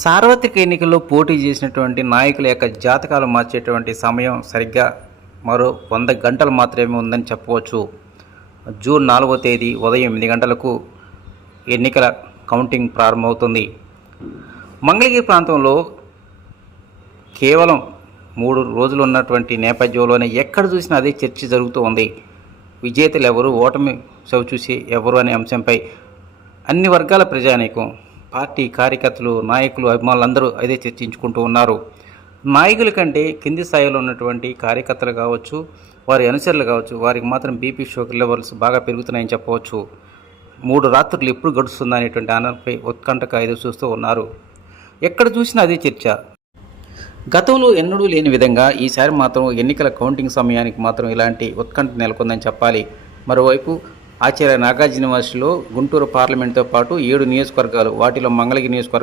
సార్వత్రిక ఎన్నికల్లో పోటీ చేసినటువంటి నాయకుల యొక్క జాతకాలు మార్చేటువంటి సమయం సరిగ్గా మరో 100 గంటలు మాత్రమే ఉందని చెప్పవచ్చు. జూన్ 4వ తేదీ ఉదయం 8 గంటలకు ఎన్నికల కౌంటింగ్ ప్రారంభమవుతుంది. మంగళగిరి ప్రాంతంలో కేవలం 3 రోజులు ఉన్నటువంటి నేపథ్యంలోనే ఎక్కడ చూసినా అదే చర్చ జరుగుతూ ఉంది. విజేతలు ఎవరు, ఓటమి చవిచూసి ఎవరు అనే అంశంపై అన్ని వర్గాల ప్రజానీకం, పార్టీ కార్యకర్తలు, నాయకులు, అభిమానులందరూ అదే చర్చించుకుంటూ ఉన్నారు. నాయకుల కంటే కింది స్థాయిలో ఉన్నటువంటి కార్యకర్తలు కావచ్చు, వారి అనుచరులు కావచ్చు, వారికి మాత్రం బీపీ షుగర్ లెవెల్స్ బాగా పెరుగుతున్నాయని చెప్పవచ్చు. 3 రాత్రులు ఎప్పుడు గడుస్తుందా అనేటువంటి ఆనందంపై ఉత్కంఠగా ఎదురు చూస్తూ ఉన్నారు. ఎక్కడ చూసినా అదే చర్చ. గతంలో ఎన్నడూ లేని విధంగా ఈసారి మాత్రం ఎన్నికల కౌంటింగ్ సమయానికి మాత్రం ఇలాంటి ఉత్కంఠ నెలకొందని చెప్పాలి. మరోవైపు ఆచార్య నాగార్జున యూనివర్సిటీలో గుంటూరు పార్లమెంటుతో పాటు 7 నియోజకవర్గాలు, వాటిలో మంగళగిరి నియోజకవర్గం